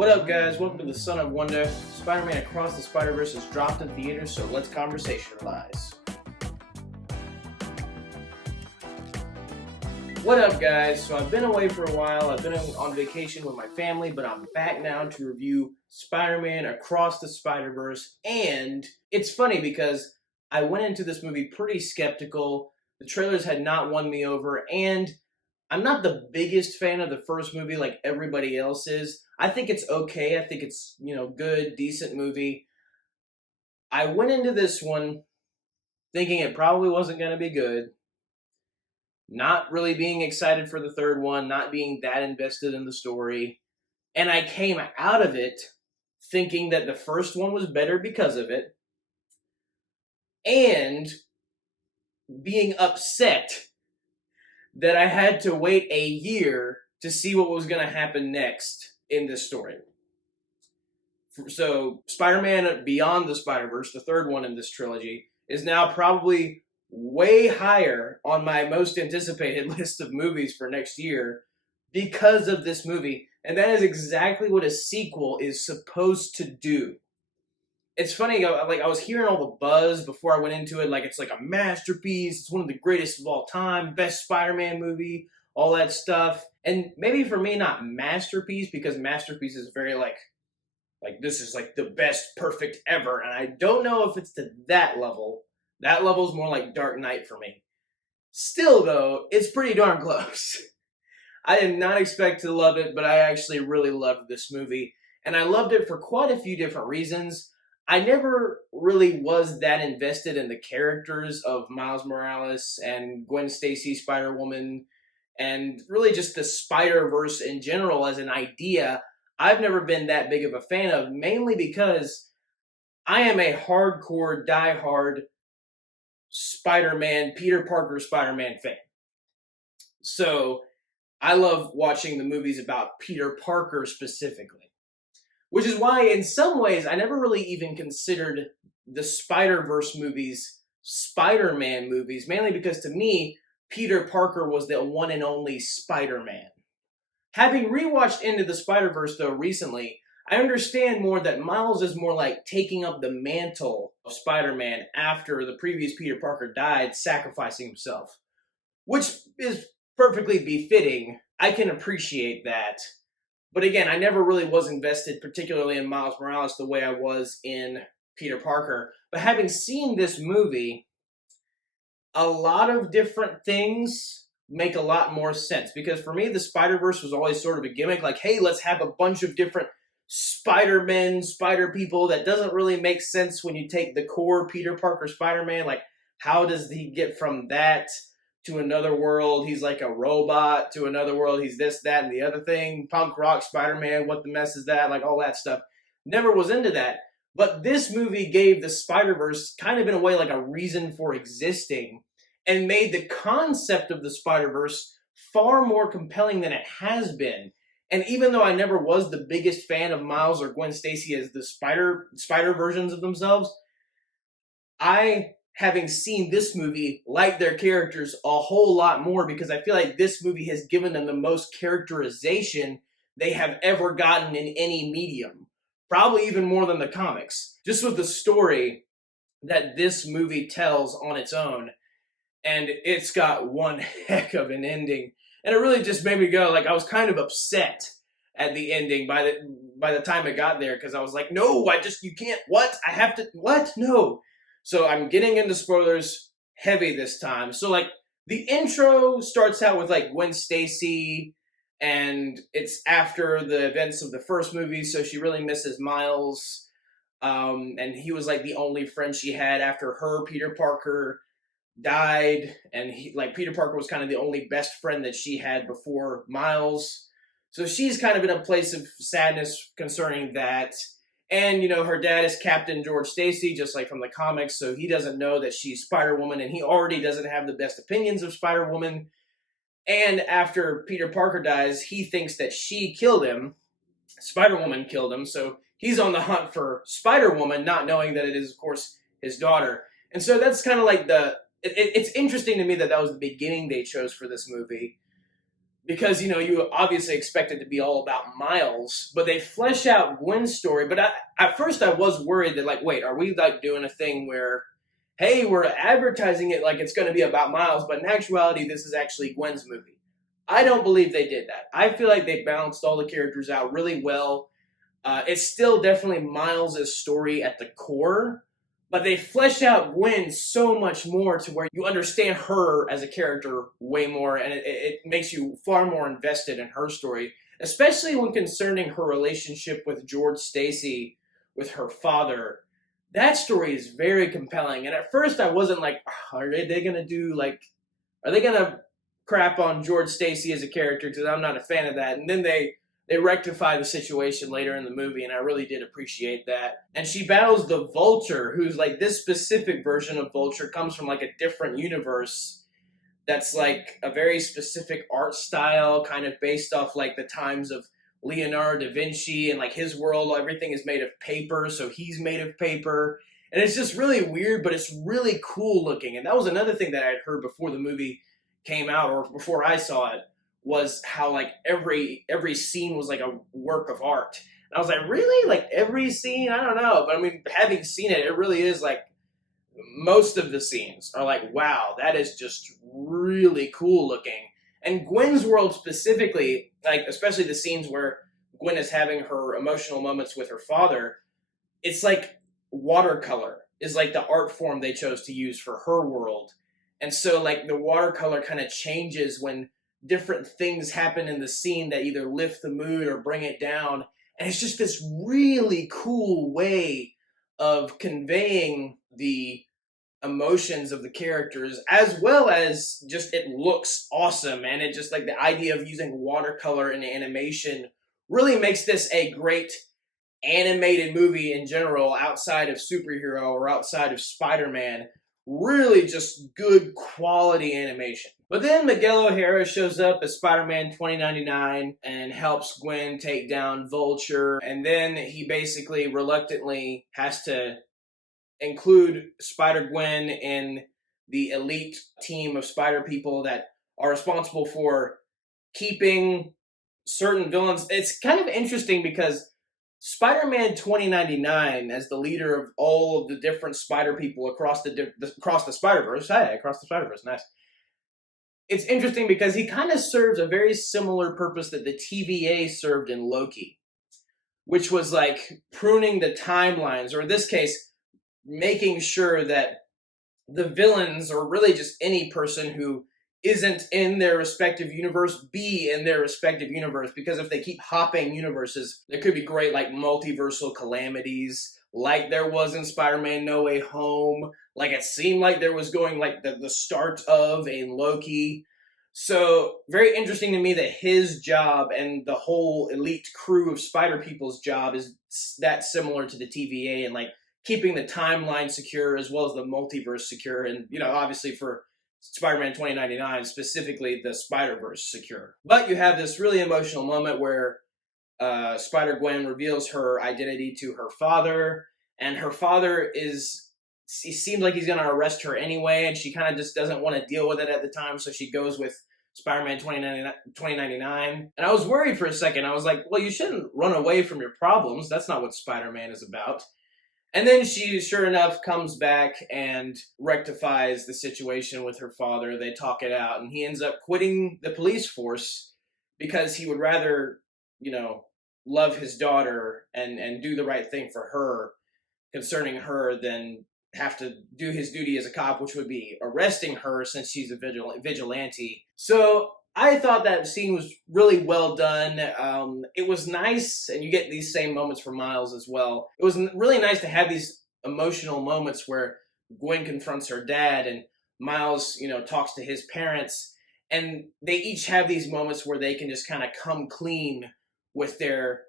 What up, guys? Welcome to the Son of Wonder. Spider-Man Across the Spider-Verse is dropped in theaters, so let's conversationalize. What up, guys? So I've been away for a while. I've been on vacation with my family, but I'm back now to review Spider-Man Across the Spider-Verse. And it's funny because I went into this movie pretty skeptical. The trailers had not won me over, and I'm not the biggest fan of the first movie like everybody else is. I think it's okay. I think it's, good, decent movie. I went into this one thinking it probably wasn't going to be good. Not really being excited for the third one, not being that invested in the story. And I came out of it thinking that the first one was better because of it. And being upset that I had to wait a year to see what was going to happen next in this story. So, Spider-Man Beyond the Spider-Verse, the third one in this trilogy, is now probably way higher on my most anticipated list of movies for next year because of this movie. And that is exactly what a sequel is supposed to do. It's funny, I was hearing all the buzz before I went into it, like it's like a masterpiece, it's one of the greatest of all time, best Spider-Man movie, all that stuff. And maybe for me, not masterpiece, because masterpiece is very like this is like the best, perfect ever. And I don't know if it's to that level. That level is more like Dark Knight for me. Still, though, it's pretty darn close. I did not expect to love it, but I actually really loved this movie. And I loved it for quite a few different reasons. I never really was that invested in the characters of Miles Morales and Gwen Stacy, Spider-Woman, and really just the Spider-Verse in general as an idea. I've never been that big of a fan of, mainly because I am a hardcore, diehard Spider-Man, Peter Parker Spider-Man fan. So I love watching the movies about Peter Parker specifically. Which is why, in some ways, I never really even considered the Spider-Verse movies Spider-Man movies, mainly because to me, Peter Parker was the one and only Spider-Man. Having rewatched Into the Spider-Verse, though, recently, I understand more that Miles is more like taking up the mantle of Spider-Man after the previous Peter Parker died, sacrificing himself. Which is perfectly befitting. I can appreciate that. But again, I never really was invested particularly in Miles Morales the way I was in Peter Parker. But having seen this movie, a lot of different things make a lot more sense. Because for me, the Spider-Verse was always sort of a gimmick. Like, hey, let's have a bunch of different Spider-Men, Spider-People. That doesn't really make sense when you take the core Peter Parker Spider-Man. Like, how does he get from that to another world? He's like a robot. To another world, he's this, that, and the other thing. Punk rock Spider-Man, what the mess is that? Like, all that stuff. Never was into that. But this movie gave the Spider-Verse kind of in a way like a reason for existing and made the concept of the Spider-Verse far more compelling than it has been. And even though I never was the biggest fan of Miles or Gwen Stacy as the spider versions of themselves, I, having seen this movie, like their characters a whole lot more because I feel like this movie has given them the most characterization they have ever gotten in any medium. Probably even more than the comics. Just with the story that this movie tells on its own. And it's got one heck of an ending. And it really just made me go, like, I was kind of upset at the ending by the time it got there. Because I was like, no, you can't, what? I have to, what? No. So I'm getting into spoilers heavy this time. So, like, the intro starts out with, like, Gwen Stacy, and it's after the events of the first movie, so she really misses Miles. And he was, like, the only friend she had after her, Peter Parker, died. And Peter Parker was kind of the only best friend that she had before Miles. So she's kind of in a place of sadness concerning that. And, her dad is Captain George Stacy, just like from the comics, so he doesn't know that she's Spider-Woman, and he already doesn't have the best opinions of Spider-Woman. And after Peter Parker dies, he thinks that she killed him. Spider-Woman killed him, so he's on the hunt for Spider-Woman, not knowing that it is, of course, his daughter. And so that's kind of like it's interesting to me that was the beginning they chose for this movie. because you obviously expect it to be all about Miles, but they flesh out Gwen's story. But at first I was worried that, like, wait, are we like doing a thing where, hey, we're advertising it like it's going to be about Miles, but in actuality this is actually Gwen's movie? I don't believe they did that. I feel like they balanced all the characters out really well. It's still definitely Miles' story at the core, but they flesh out Gwen so much more to where you understand her as a character way more, and it makes you far more invested in her story, especially when concerning her relationship with George Stacy, with her father. That story is very compelling, and at first I wasn't like, are they gonna do like, are they gonna crap on George Stacy as a character, because I'm not a fan of that, and then they rectify the situation later in the movie, and I really did appreciate that. And she battles the Vulture, who's like, this specific version of Vulture comes from like a different universe that's like a very specific art style, kind of based off like the times of Leonardo da Vinci, and like his world, everything is made of paper, so he's made of paper. And it's just really weird, but it's really cool looking. And that was another thing that I had heard before the movie came out, or before I saw it, was how like every scene was like a work of art. And I was like, really? Like every scene? I don't know. But I mean, having seen it, it really is like most of the scenes are like, wow, that is just really cool looking. And Gwen's world specifically, like especially the scenes where Gwen is having her emotional moments with her father, it's like watercolor is like the art form they chose to use for her world. And so like the watercolor kind of changes when different things happen in the scene that either lift the mood or bring it down. And it's just this really cool way of conveying the emotions of the characters, as well as just it looks awesome. And it just like the idea of using watercolor in animation really makes this a great animated movie in general, outside of superhero or outside of Spider-Man. Really just good quality animation. But then Miguel O'Hara shows up as Spider-Man 2099 and helps Gwen take down Vulture. And then he basically reluctantly has to include Spider-Gwen in the elite team of spider people that are responsible for keeping certain villains. It's kind of interesting because Spider-Man 2099, as the leader of all of the different spider people across the Spider-Verse, across the Spider-Verse, nice. It's interesting because he kind of serves a very similar purpose that the TVA served in Loki, which was like pruning the timelines, or in this case, making sure that the villains, or really just any person who isn't in their respective universe, be in their respective universe. Because if they keep hopping universes, there could be great like multiversal calamities, like there was in Spider-Man No Way Home, like it seemed like there was going like the start of in Loki. So very interesting to me that his job and the whole elite crew of spider people's job is that similar to the TVA, and like keeping the timeline secure as well as the multiverse secure. And obviously for Spider-Man 2099, specifically the Spider-Verse secure. But you have this really emotional moment where Spider-Gwen reveals her identity to her father, and her father he seems like he's going to arrest her anyway, and she kind of just doesn't want to deal with it at the time, so she goes with Spider-Man 2099. And I was worried for a second. I was like, well, you shouldn't run away from your problems. That's not what Spider-Man is about. And then she, sure enough, comes back and rectifies the situation with her father. They talk it out, and he ends up quitting the police force because he would rather, love his daughter and do the right thing for her, concerning her, than have to do his duty as a cop, which would be arresting her since she's a vigilante. So I thought that scene was really well done. It was nice, and you get these same moments from Miles as well. It was really nice to have these emotional moments where Gwen confronts her dad and Miles, talks to his parents, and they each have these moments where they can just kind of come clean with their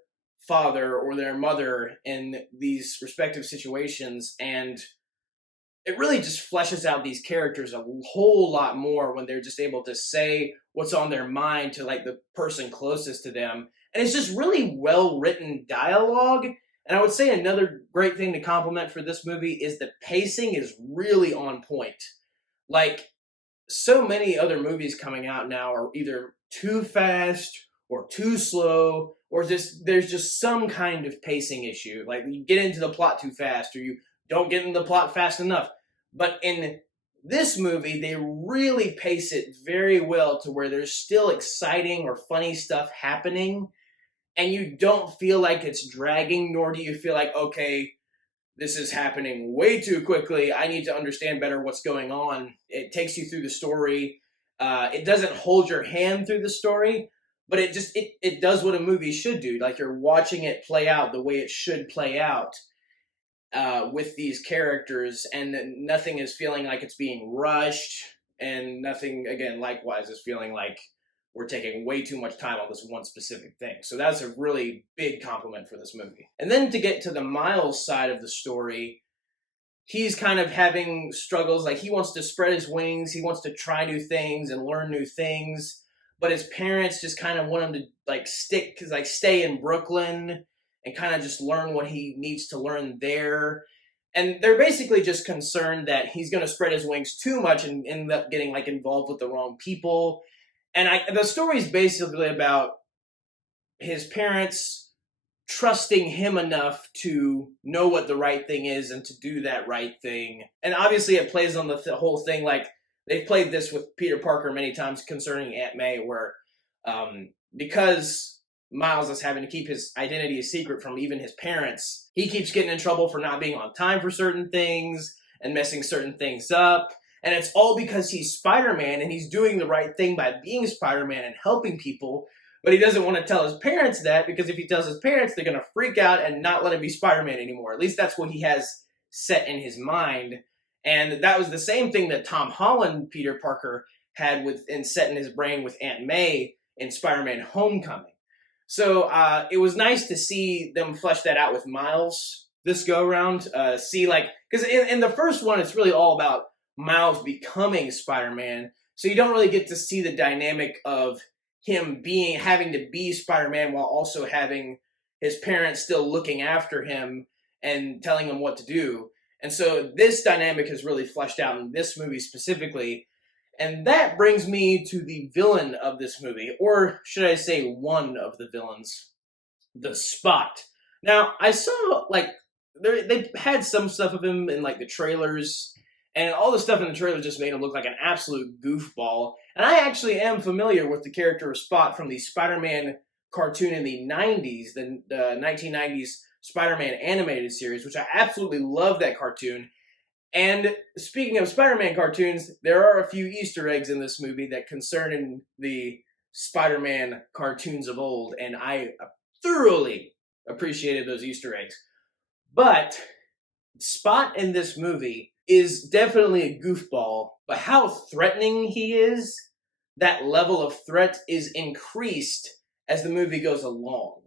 father or their mother in these respective situations. And it really just fleshes out these characters a whole lot more when they're just able to say what's on their mind to like the person closest to them. And it's just really well written dialogue. And I would say another great thing to compliment for this movie is the pacing is really on point. Like, so many other movies coming out now are either too fast or too slow, or just there's just some kind of pacing issue. Like you get into the plot too fast, or you don't get into the plot fast enough. But in this movie, they really pace it very well to where there's still exciting or funny stuff happening, and you don't feel like it's dragging, nor do you feel like, okay, this is happening way too quickly. I need to understand better what's going on. It takes you through the story. It doesn't hold your hand through the story, but it does what a movie should do. Like you're watching it play out the way it should play out with these characters, and nothing is feeling like it's being rushed, and nothing, again, likewise, is feeling like we're taking way too much time on this one specific thing. So that's a really big compliment for this movie. And then to get to the Miles side of the story, he's kind of having struggles. Like he wants to spread his wings, he wants to try new things and learn new things, but his parents just kind of want him to stay in Brooklyn and kind of just learn what he needs to learn there. And they're basically just concerned that he's going to spread his wings too much and end up getting like involved with the wrong people. And the story is basically about his parents trusting him enough to know what the right thing is and to do that right thing. And obviously it plays on the whole thing, like they've played this with Peter Parker many times concerning Aunt May, where because Miles is having to keep his identity a secret from even his parents, he keeps getting in trouble for not being on time for certain things and messing certain things up. And it's all because he's Spider-Man and he's doing the right thing by being Spider-Man and helping people. But he doesn't want to tell his parents that, because if he tells his parents, they're going to freak out and not let him be Spider-Man anymore. At least that's what he has set in his mind. And that was the same thing that Tom Holland, Peter Parker, had set in his brain with Aunt May in Spider-Man Homecoming. So it was nice to see them flesh that out with Miles this go-around. Because in the first one, it's really all about Miles becoming Spider-Man, so you don't really get to see the dynamic of him having to be Spider-Man while also having his parents still looking after him and telling him what to do. And so this dynamic is really fleshed out in this movie specifically. And that brings me to the villain of this movie, or should I say one of the villains, the Spot. Now, I saw, they had some stuff of him in, the trailers, and all the stuff in the trailer just made him look like an absolute goofball. And I actually am familiar with the character of Spot from the Spider-Man cartoon in the 90s, the 1990s Spider-Man animated series, which I absolutely love that cartoon. And speaking of Spider-Man cartoons, there are a few Easter eggs in this movie that concern the Spider-Man cartoons of old, and I thoroughly appreciated those Easter eggs. But Spot in this movie is definitely a goofball, but how threatening he is, that level of threat is increased as the movie goes along.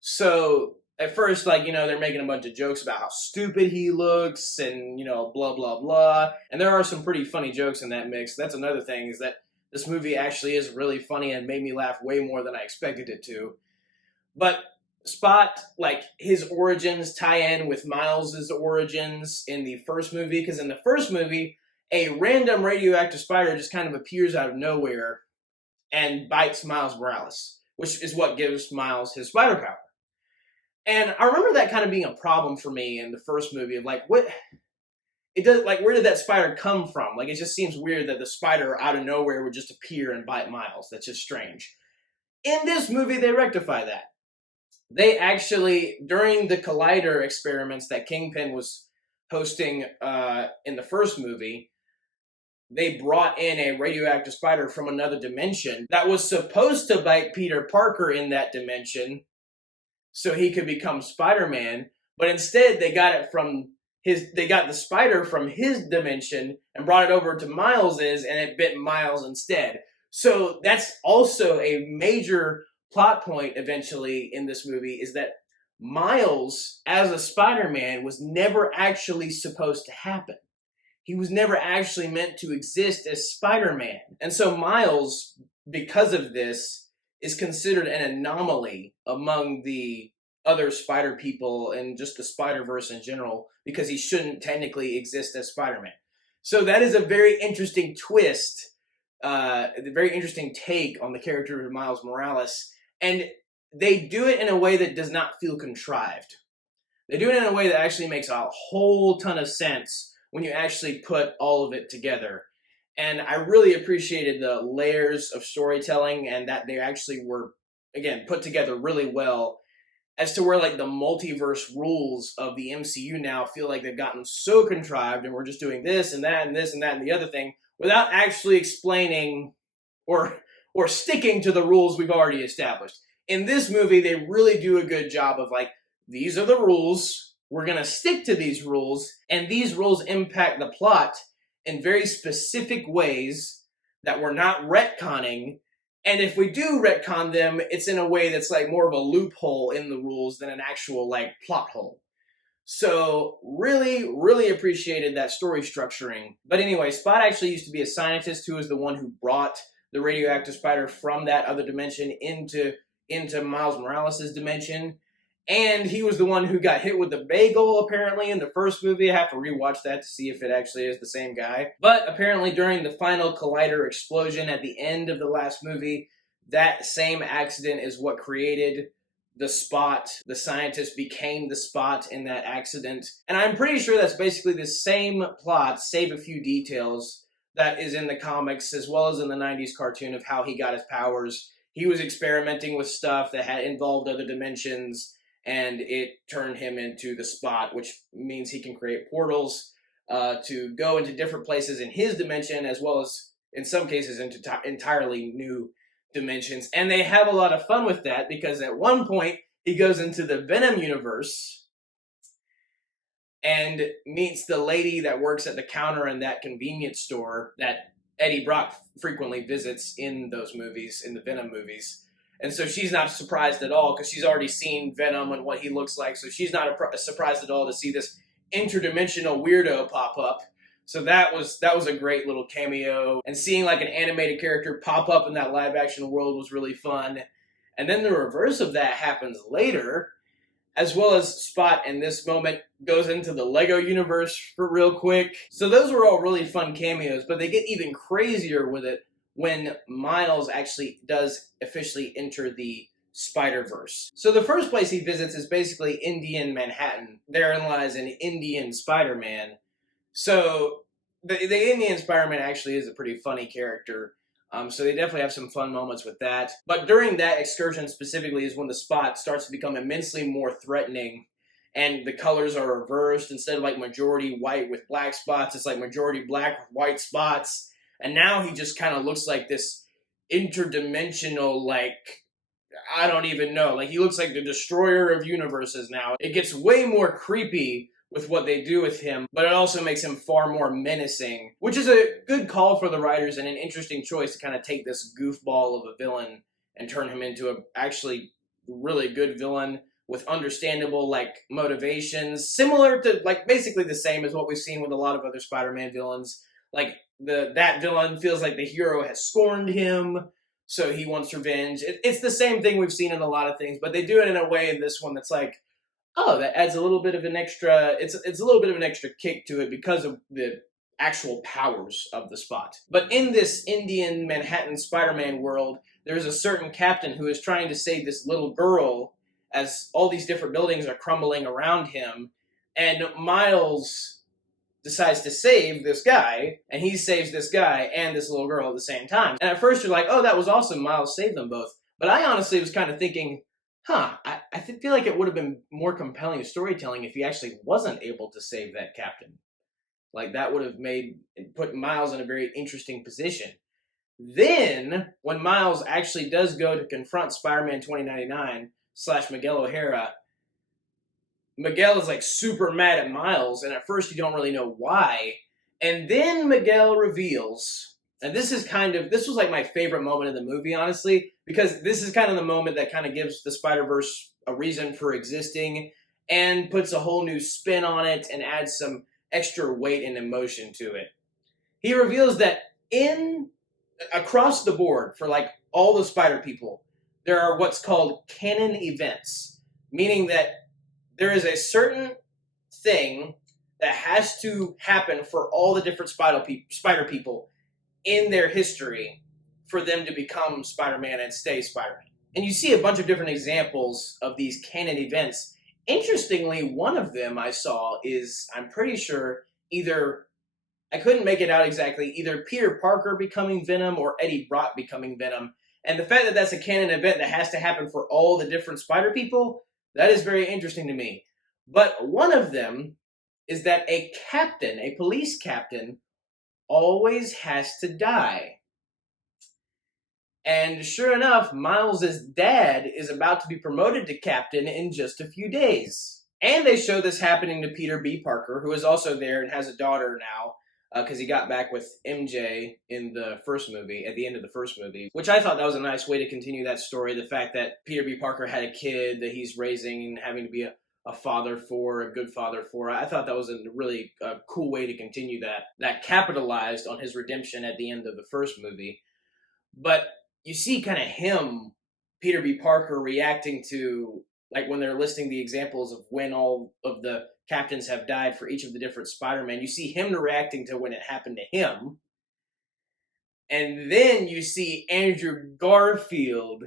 So at first, they're making a bunch of jokes about how stupid he looks and, blah, blah, blah. And there are some pretty funny jokes in that mix. That's another thing, is that this movie actually is really funny and made me laugh way more than I expected it to. But Spot, his origins tie in with Miles' origins in the first movie, because in the first movie, a random radioactive spider just kind of appears out of nowhere and bites Miles Morales, which is what gives Miles his spider power. And I remember that kind of being a problem for me in the first movie of where did that spider come from? It just seems weird that the spider out of nowhere would just appear and bite Miles. That's just strange. In this movie, they rectify that. They actually, during the Collider experiments that Kingpin was hosting in the first movie, they brought in a radioactive spider from another dimension that was supposed to bite Peter Parker in that dimension so he could become Spider-Man, but instead they got the spider from his dimension and brought it over to Miles's, and it bit Miles instead. So that's also a major plot point eventually in this movie, is that Miles as a Spider-Man was never actually supposed to happen. He was never actually meant to exist as Spider-Man. And so Miles, because of this, is considered an anomaly among the other Spider people and just the Spider-Verse in general, because he shouldn't technically exist as Spider-Man. So that is a very interesting twist very interesting take on the character of Miles Morales, and they do it in a way that does not feel contrived. They do it in a way that actually makes a whole ton of sense when you actually put all of it together. And I really appreciated the layers of storytelling and that they actually were, again, put together really well, as to where like the multiverse rules of the MCU now feel like they've gotten so contrived and we're just doing this and that and this and that and the other thing without actually explaining or sticking to the rules we've already established. In this movie, they really do a good job of like, these are the rules, we're going to stick to these rules, and these rules impact the plot in very specific ways that we're not retconning. And if we do retcon them, it's in a way that's like more of a loophole in the rules than an actual like plot hole. So really, really appreciated that story structuring. But anyway, Spot actually used to be a scientist who was the one who brought the radioactive spider from that other dimension into Miles Morales' dimension. And he was the one who got hit with the bagel, apparently, in the first movie. I have to rewatch that to see if it actually is the same guy. But apparently during the final collider explosion at the end of the last movie, that same accident is what created the Spot. The scientist became the Spot in that accident. And I'm pretty sure that's basically the same plot, save a few details, that is in the comics as well as in the 90s cartoon of how he got his powers. He was experimenting with stuff that had involved other dimensions, and it turned him into the Spot, which means he can create portals to go into different places in his dimension, as well as, in some cases, into entirely new dimensions. And they have a lot of fun with that, because at one point, he goes into the Venom universe and meets the lady that works at the counter in that convenience store that Eddie Brock frequently visits in those movies, in the Venom movies. And so she's not surprised at all, because she's already seen Venom and what he looks like. So she's not surprised at all to see this interdimensional weirdo pop up. So that was a great little cameo. And seeing like an animated character pop up in that live action world was really fun. And then the reverse of that happens later, as well as Spot in this moment goes into the Lego universe for real quick. So those were all really fun cameos, but they get even crazier with it when Miles actually does officially enter the Spider-Verse. So the first place he visits is basically Indian Manhattan. Therein lies an Indian Spider-Man. So the Indian Spider-Man actually is a pretty funny character. So they definitely have some fun moments with that. But during that excursion specifically is when the Spot starts to become immensely more threatening, and the colors are reversed. Instead of like majority white with black spots, it's like majority black with white spots. And now he just kind of looks like this interdimensional, like, I don't even know. Like, he looks like the destroyer of universes now. It gets way more creepy with what they do with him, but it also makes him far more menacing, which is a good call for the writers and an interesting choice to kind of take this goofball of a villain and turn him into a actually really good villain with understandable, like, motivations, similar to, like, basically the same as what we've seen with a lot of other Spider-Man villains. Like, that villain feels like the hero has scorned him, so he wants revenge. It's the same thing we've seen in a lot of things, but they do it in a way in this one that's like, oh, that adds a little bit of an extra, it's a little bit of an extra kick to it because of the actual powers of the Spot. But in this Indian Manhattan Spider-Man world, there's a certain captain who is trying to save this little girl as all these different buildings are crumbling around him, and Miles decides to save this guy, and he saves this guy and this little girl at the same time. And at first you're like, oh, that was awesome, Miles saved them both. But I honestly was kind of thinking, I feel like it would have been more compelling storytelling if he actually wasn't able to save that captain. Like, that would have put Miles in a very interesting position. Then, when Miles actually does go to confront Spider-Man 2099 / Miguel O'Hara, Miguel is like super mad at Miles, and at first you don't really know why. And then Miguel reveals, and this was like my favorite moment in the movie, honestly, because this is kind of the moment that kind of gives the Spider-Verse a reason for existing and puts a whole new spin on it and adds some extra weight and emotion to it. He reveals that across the board for like all the Spider people, there are what's called canon events, meaning that there is a certain thing that has to happen for all the different Spider people in their history for them to become Spider-Man and stay Spider-Man. And you see a bunch of different examples of these canon events. Interestingly, one of them I saw is, I'm pretty sure, either, I couldn't make it out exactly, either Peter Parker becoming Venom or Eddie Brock becoming Venom. And the fact that that's a canon event that has to happen for all the different Spider people, that is very interesting to me. But one of them is that a captain, a police captain, always has to die. And sure enough, Miles' dad is about to be promoted to captain in just a few days. And they show this happening to Peter B. Parker, who is also there and has a daughter now, because he got back with MJ in the first movie, at the end of the first movie, which I thought that was a nice way to continue that story. The fact that Peter B. Parker had a kid that he's raising and having to be a father for, a good father for. I thought that was a really cool way to continue that. That capitalized on his redemption at the end of the first movie. But you see kind of him, Peter B. Parker, reacting to, like when they're listing the examples of when all of the captains have died for each of the different Spider-Man, you see him reacting to when it happened to him. And then you see Andrew Garfield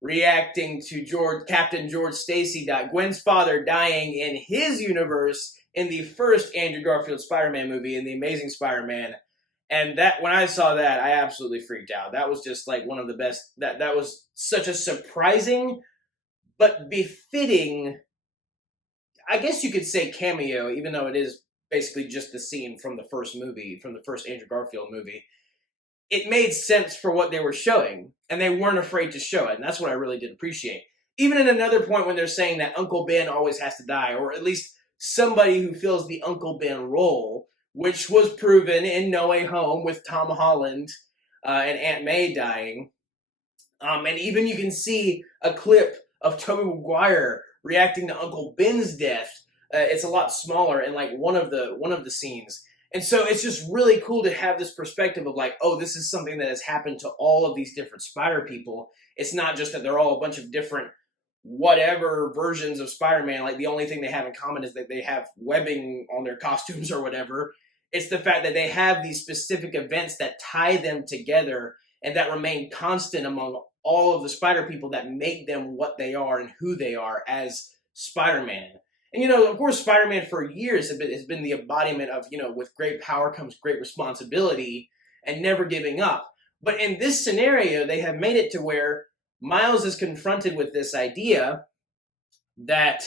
reacting to Captain George Stacy, Gwen's father, dying in his universe in the first Andrew Garfield Spider-Man movie, in The Amazing Spider-Man. And that, when I saw that, I absolutely freaked out. That was just like one of the best, that was such a surprising but befitting, I guess you could say, cameo, even though it is basically just the scene from the first movie, from the first Andrew Garfield movie. It made sense for what they were showing, and they weren't afraid to show it, and that's what I really did appreciate. Even at another point when they're saying that Uncle Ben always has to die, or at least somebody who fills the Uncle Ben role, which was proven in No Way Home with Tom Holland and Aunt May dying. And even you can see a clip of Tobey Maguire reacting to Uncle Ben's death. It's a lot smaller in like one of the scenes. And so it's just really cool to have this perspective of like, oh, this is something that has happened to all of these different Spider people. It's not just that they're all a bunch of different whatever versions of Spider-Man. Like the only thing they have in common is that they have webbing on their costumes or whatever. It's the fact that they have these specific events that tie them together and that remain constant among all of the Spider people that make them what they are and who they are as Spider-Man. And, you know, of course, Spider-Man for years has been the embodiment of, you know, with great power comes great responsibility and never giving up. But in this scenario, they have made it to where Miles is confronted with this idea that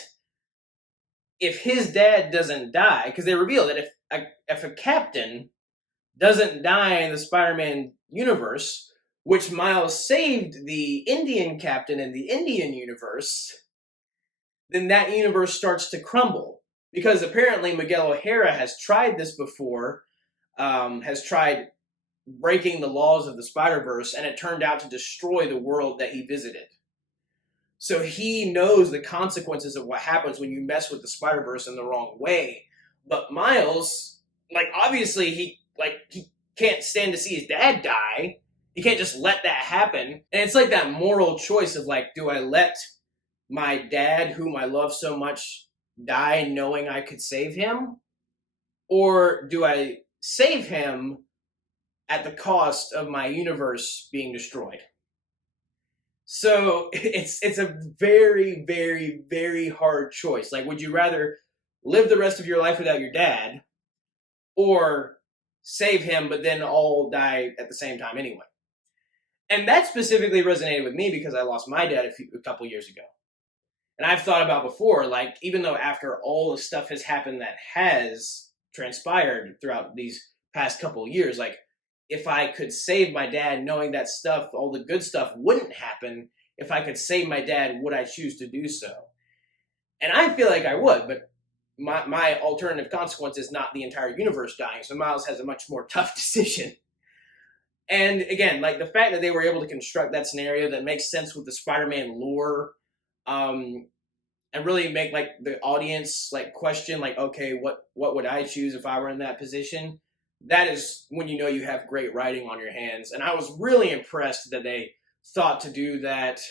if his dad doesn't die, because they reveal that if a captain doesn't die in the Spider-Man universe, which Miles saved the Indian captain in the Indian universe, then that universe starts to crumble. Because apparently Miguel O'Hara has tried this before, has tried breaking the laws of the Spider-Verse, and it turned out to destroy the world that he visited. So he knows the consequences of what happens when you mess with the Spider-Verse in the wrong way. But Miles, like, obviously he can't stand to see his dad die. He can't just let that happen. And it's like that moral choice of like, do I let my dad, whom I love so much, die knowing I could save him? Or do I save him at the cost of my universe being destroyed? So it's a very, very, very hard choice. Like, would you rather live the rest of your life without your dad, or save him but then all die at the same time anyway? And that specifically resonated with me because I lost my dad a couple years ago. And I've thought about before, like, even though after all the stuff has happened that has transpired throughout these past couple years, like, if I could save my dad knowing that stuff, all the good stuff wouldn't happen, if I could save my dad, would I choose to do so? And I feel like I would, but my alternative consequence is not the entire universe dying, so Miles has a much more tough decision. And again, like the fact that they were able to construct that scenario that makes sense with the Spider-Man lore, and really make like the audience like question like, okay, what would I choose if I were in that position? That is when you know you have great writing on your hands. And I was really impressed that they thought to do that,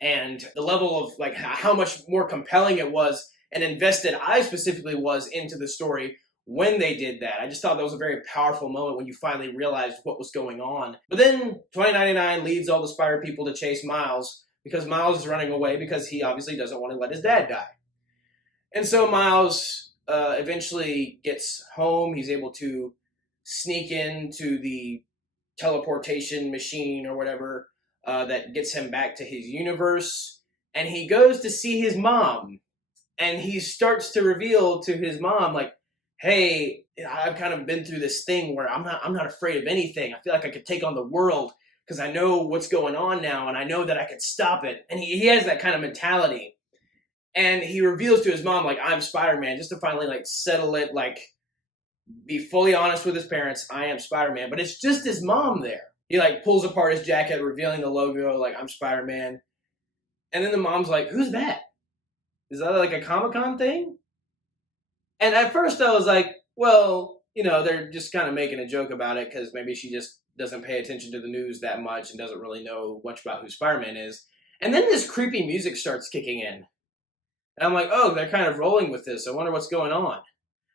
and the level of like how much more compelling it was and invested I specifically was into the story when they did that. I just thought that was a very powerful moment when you finally realized what was going on. But then 2099 leads all the Spider people to chase Miles because Miles is running away because he obviously doesn't want to let his dad die. And so Miles eventually gets home. He's able to sneak into the teleportation machine or whatever that gets him back to his universe. And he goes to see his mom. And he starts to reveal to his mom, like, hey, I've kind of been through this thing where I'm not afraid of anything. I feel like I could take on the world because I know what's going on now and I know that I could stop it. And he has that kind of mentality. And he reveals to his mom, like, I'm Spider-Man, just to finally, like, settle it, like, be fully honest with his parents, I am Spider-Man. But it's just his mom there. He, like, pulls apart his jacket, revealing the logo, like, I'm Spider-Man. And then the mom's like, who's that? Is that, like, a Comic-Con thing? And at first I was like, well, you know, they're just kind of making a joke about it because maybe she just doesn't pay attention to the news that much and doesn't really know much about who Spider-Man is. And then this creepy music starts kicking in. And I'm like, oh, they're kind of rolling with this. I wonder what's going on.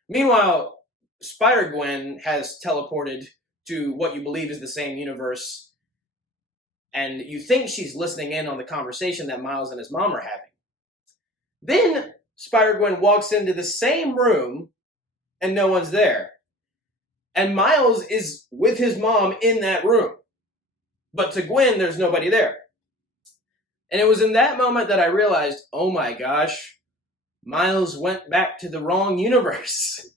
Meanwhile, Spider-Gwen has teleported to what you believe is the same universe. And you think she's listening in on the conversation that Miles and his mom are having. Then Spider-Gwen walks into the same room and no one's there. And Miles is with his mom in that room. But to Gwen, there's nobody there. And it was in that moment that I realized, oh my gosh, Miles went back to the wrong universe.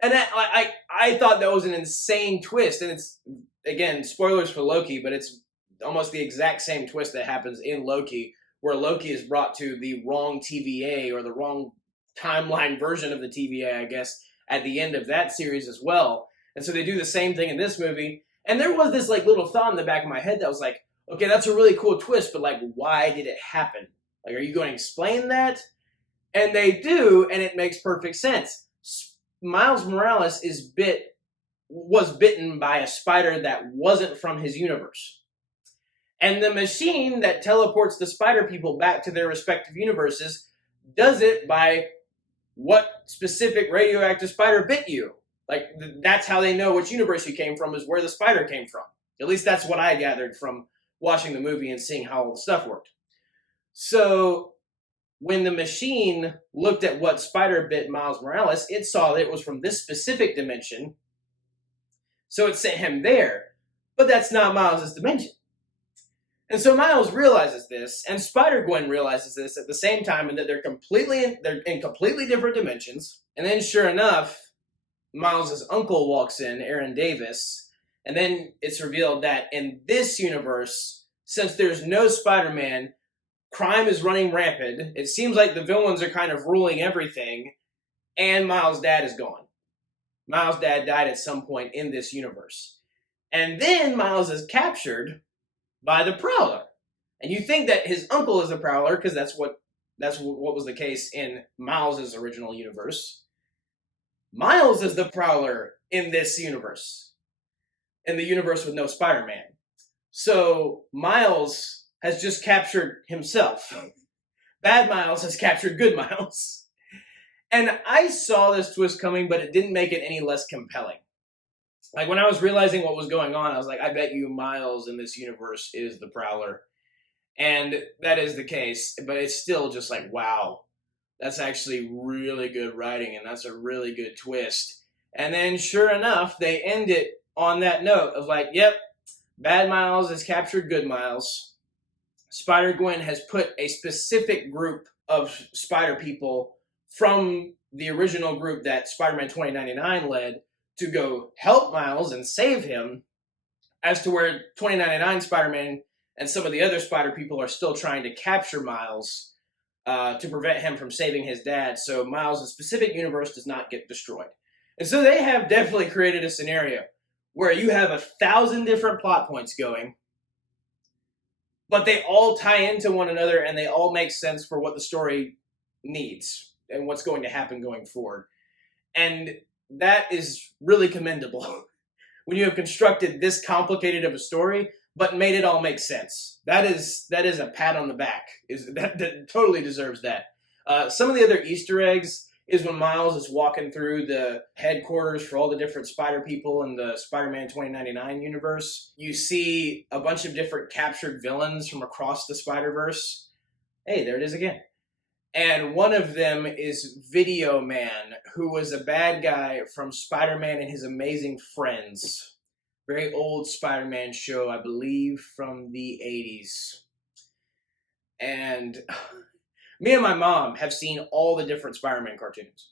And I thought that was an insane twist. And it's, again, spoilers for Loki, but it's almost the exact same twist that happens in Loki, where Loki is brought to the wrong TVA, or the wrong timeline version of the TVA, I guess, at the end of that series as well. And so they do the same thing in this movie. And there was this, like, little thought in the back of my head that was like, okay, that's a really cool twist, but, like, why did it happen? Like, are you going to explain that? And they do, and it makes perfect sense. Miles Morales was bitten by a spider that wasn't from his universe. And the machine that teleports the spider people back to their respective universes does it by what specific radioactive spider bit you. Like, that's how they know which universe you came from, is where the spider came from. At least that's what I gathered from watching the movie and seeing how all the stuff worked. So when the machine looked at what spider bit Miles Morales, it saw that it was from this specific dimension. So it sent him there. But that's not Miles' dimension. And so Miles realizes this, and Spider-Gwen realizes this at the same time, and that they're in completely different dimensions. And then sure enough, Miles' uncle walks in, Aaron Davis, and then it's revealed that in this universe, since there's no Spider-Man, crime is running rampant. It seems like the villains are kind of ruling everything, and Miles' dad is gone. Miles' dad died at some point in this universe. And then Miles is captured by the Prowler. And you think that his uncle is the Prowler, because that's what was the case in Miles' original universe. Miles is the Prowler in this universe. In the universe with no Spider-Man. So Miles has just captured himself. Bad Miles has captured good Miles. And I saw this twist coming, but it didn't make it any less compelling. Like, when I was realizing what was going on, I was like, I bet you Miles in this universe is the Prowler. And that is the case, but it's still just like, wow, that's actually really good writing, and that's a really good twist. And then, sure enough, they end it on that note of like, yep, Bad Miles has captured good Miles. Spider-Gwen has put a specific group of spider people from the original group that Spider-Man 2099 led to go help Miles and save him, as to where 2099 Spider-Man and some of the other spider people are still trying to capture Miles to prevent him from saving his dad, so Miles' specific universe does not get destroyed. And so they have definitely created a scenario where you have 1,000 different plot points going, but they all tie into one another and they all make sense for what the story needs and what's going to happen going forward. And that is really commendable when you have constructed this complicated of a story, but made it all make sense. That is a pat on the back. That totally deserves that. Some of the other Easter eggs is when Miles is walking through the headquarters for all the different Spider people in the Spider-Man 2099 universe. You see a bunch of different captured villains from across the Spider-Verse. Hey, there it is again. And one of them is Video Man, who was a bad guy from Spider-Man and His Amazing Friends. Very old Spider-Man show, I believe, from the 80s. And me and my mom have seen all the different Spider-Man cartoons.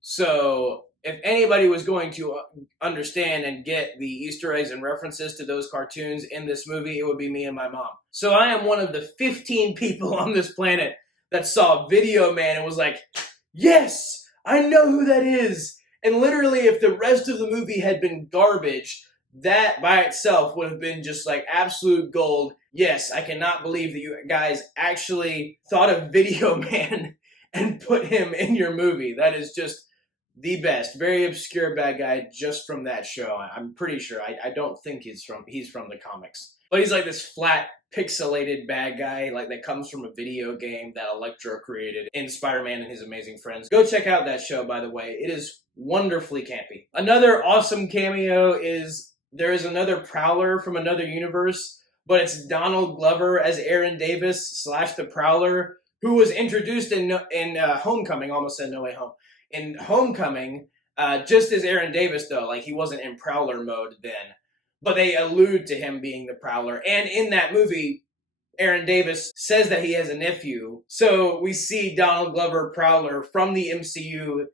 So if anybody was going to understand and get the Easter eggs and references to those cartoons in this movie, it would be me and my mom. So I am one of the 15 people on this planet that saw Video Man and was like, yes, I know who that is. And literally, if the rest of the movie had been garbage, that by itself would have been just like absolute gold. Yes, I cannot believe that you guys actually thought of Video Man and put him in your movie. That is just the best. Very obscure bad guy just from that show. I'm pretty sure. I don't think he's from the comics. But he's like this flat, pixelated bad guy like that comes from a video game that Electro created in Spider-Man and His Amazing Friends. Go check out that show, by the way. It is wonderfully campy. Another awesome cameo is there is another Prowler from another universe, but it's Donald Glover as Aaron Davis / the Prowler, who was introduced in Homecoming. Almost said No Way Home. In Homecoming, just as Aaron Davis, though, like he wasn't in Prowler mode then. But they allude to him being the Prowler. And in that movie, Aaron Davis says that he has a nephew. So we see Donald Glover Prowler from the MCU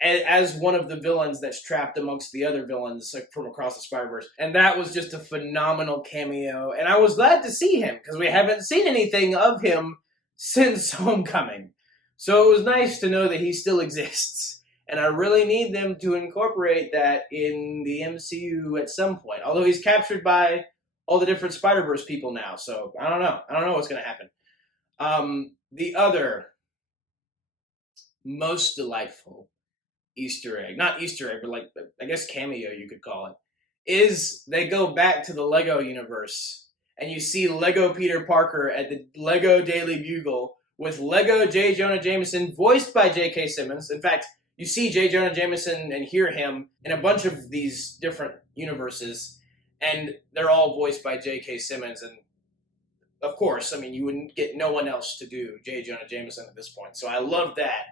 as one of the villains that's trapped amongst the other villains from across the Spider-Verse. And that was just a phenomenal cameo. And I was glad to see him, because we haven't seen anything of him since Homecoming. So it was nice to know that he still exists. And I really need them to incorporate that in the MCU at some point. Although he's captured by all the different Spider-Verse people now. So I don't know. I don't know what's going to happen. The other most delightful Easter egg, not Easter egg, but like, I guess cameo you could call it, is they go back to the Lego universe. And you see Lego Peter Parker at the Lego Daily Bugle with Lego J. Jonah Jameson, voiced by J.K. Simmons. In fact, you see J. Jonah Jameson and hear him in a bunch of these different universes, and they're all voiced by J.K. Simmons. And of course, I mean, you wouldn't get no one else to do J. Jonah Jameson at this point. So I love that.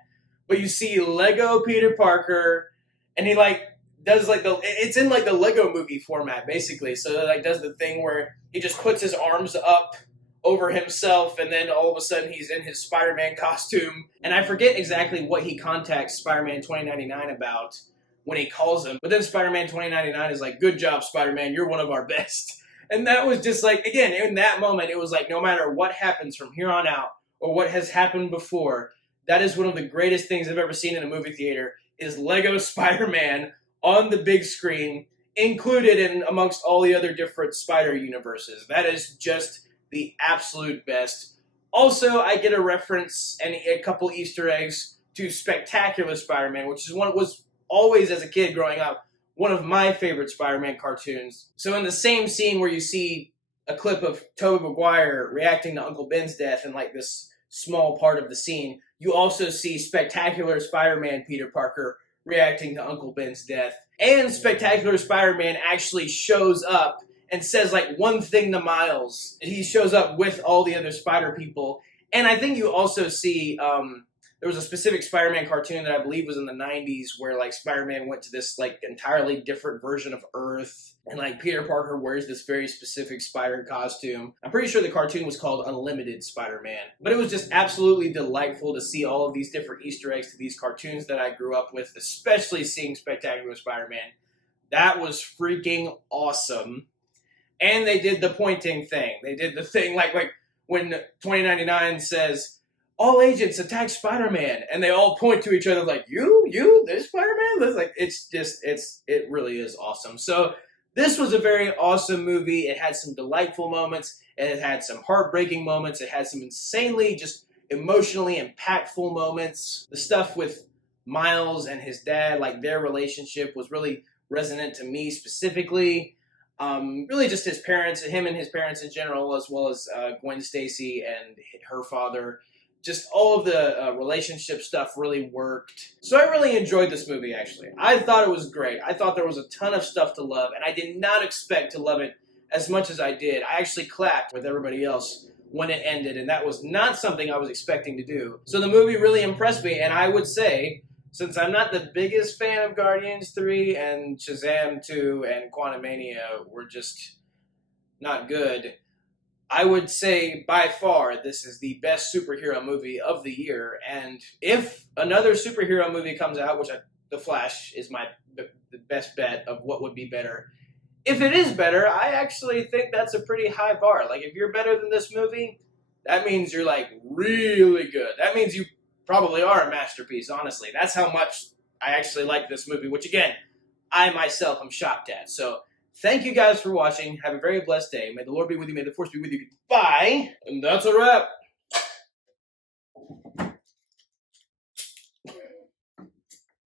But you see Lego Peter Parker, and he like does like it's in like the Lego movie format basically. So like does the thing where he just puts his arms up over himself, and then all of a sudden he's in his Spider-Man costume. And I forget exactly what he contacts Spider-Man 2099 about when he calls him. But then Spider-Man 2099 is like, good job, Spider-Man, you're one of our best. And that was just like, again, in that moment, it was like, no matter what happens from here on out, or what has happened before, that is one of the greatest things I've ever seen in a movie theater, is Lego Spider-Man on the big screen, included in amongst all the other different Spider universes. That is just the absolute best. Also, I get a reference and a couple Easter eggs to Spectacular Spider-Man, which is one was always, as a kid growing up, one of my favorite Spider-Man cartoons. So in the same scene where you see a clip of Tobey Maguire reacting to Uncle Ben's death in like this small part of the scene, you also see Spectacular Spider-Man Peter Parker reacting to Uncle Ben's death. And Spectacular Spider-Man actually shows up and says like one thing to Miles. He shows up with all the other Spider people. And I think you also see, there was a specific Spider-Man cartoon that I believe was in the 90s where like Spider-Man went to this like entirely different version of Earth. And like Peter Parker wears this very specific spider costume. I'm pretty sure the cartoon was called Unlimited Spider-Man. But it was just absolutely delightful to see all of these different Easter eggs to these cartoons that I grew up with, especially seeing Spectacular Spider-Man. That was freaking awesome. And they did the pointing thing. They did the thing like when 2099 says, all agents attack Spider-Man, and they all point to each other like, you, there's Spider-Man? Like, it really is awesome. So this was a very awesome movie. It had some delightful moments, and it had some heartbreaking moments. It had some insanely just emotionally impactful moments. The stuff with Miles and his dad, like their relationship was really resonant to me specifically. Really just his parents, him and his parents in general, as well as Gwen Stacy and her father. just all of the relationship stuff really worked. So I really enjoyed this movie, actually. I thought it was great. I thought there was a ton of stuff to love, and I did not expect to love it as much as I did. I actually clapped with everybody else when it ended, and that was not something I was expecting to do. So the movie really impressed me, and I would say, since I'm not the biggest fan of Guardians 3 and Shazam 2 and Quantumania were just not good, I would say by far this is the best superhero movie of the year. And if another superhero movie comes out, which The Flash is the best bet of what would be better, if it is better, I actually think that's a pretty high bar. Like, if you're better than this movie, that means you're, like, really good. That means you probably are a masterpiece, honestly. That's how much I actually like this movie, which, again, I myself am shocked at. So, thank you guys for watching. Have a very blessed day. May the Lord be with you. May the Force be with you. Goodbye. And that's a wrap.